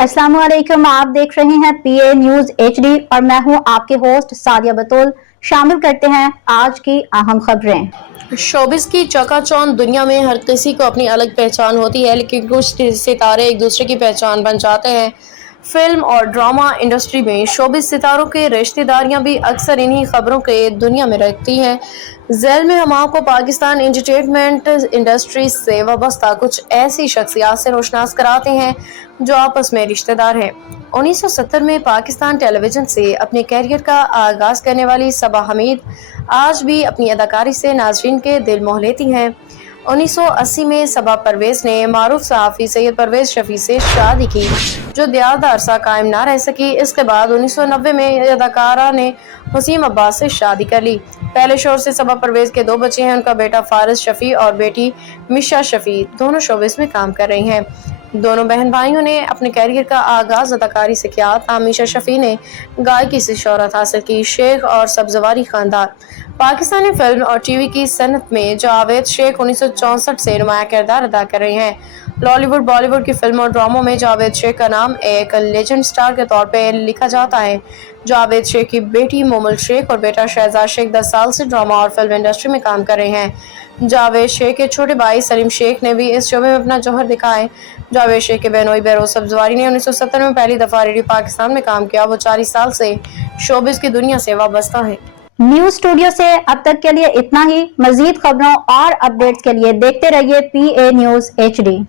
अस्सलाम वालेकुम, आप देख रहे हैं पीए न्यूज एचडी और मैं हूं आपके होस्ट सादिया बतूल। शामिल करते हैं आज की अहम खबरें। शोबिस की चकाचौंध दुनिया में हर किसी को अपनी अलग पहचान होती है, लेकिन कुछ सितारे एक दूसरे की पहचान बन जाते हैं। फिल्म और ड्रामा इंडस्ट्री में शोबिस सितारों की रिश्तेदारियां भी अक्सर इन्हीं खबरों के दुनिया में रखती हैं। झैल में हम आपको पाकिस्तान एंटरटेनमेंट इंडस्ट्री से वाबस्ता कुछ ऐसी शख्सियात से रोशनास कराते हैं जो आपस में रिश्तेदार हैं। 1970 में पाकिस्तान टेलीविजन से अपने कैरियर का आगाज करने वाली सबा हमीद आज भी अपनी अदाकारी से नाज़रीन के दिल मोह लेती हैं। 1980 में सबा परवेज ने मारूफ सहाफ़ी सैयद परवेज शफी से शादी की, जो ज़्यादा अरसा कायम ना रह सकी। इसके बाद 1990 में अदाकारा ने वसीम अब्बास से शादी कर ली। पहले शोहर से सबा परवेज के 2 बच्चे हैं। उनका बेटा फारिस शफी और बेटी मिशा शफी दोनों शोबिस में काम कर रही हैं। दोनों बहन भाइयों ने अपने कैरियर का आगाज अदाकारी से किया। तामीशा शफी ने गायकी से शोहरत हासिल की। शेख और सब्जवारी खानदान पाकिस्तानी फिल्म और टीवी की सनत में जावेद शेख 1964 से नुमाया किरदार अदा कर रहे हैं। लॉलीवुड बॉलीवुड की फिल्मों और ड्रामों में जावेद शेख का नाम एक लेजेंड स्टार के तौर पर लिखा जाता है। जावेद शेख की बेटी मोमल शेख और बेटा शहजाद शेख 10 साल से ड्रामा और फिल्म इंडस्ट्री में काम कर रहे हैं। जावेद शेख के छोटे भाई सलीम शेख ने भी इस शोबे में अपना जौहर दिखाया है। जावेद शेख के बहनोई बहरोज सब्जवारी ने 1970 में पहली दफा रेडियो पाकिस्तान में काम किया। वो 40 साल से शोबिस की दुनिया से वाबस्ता है। न्यूज स्टूडियो से अब तक के लिए इतना ही। मजीद खबरों और अपडेट्स के लिए देखते रहिए पीए न्यूज एचडी।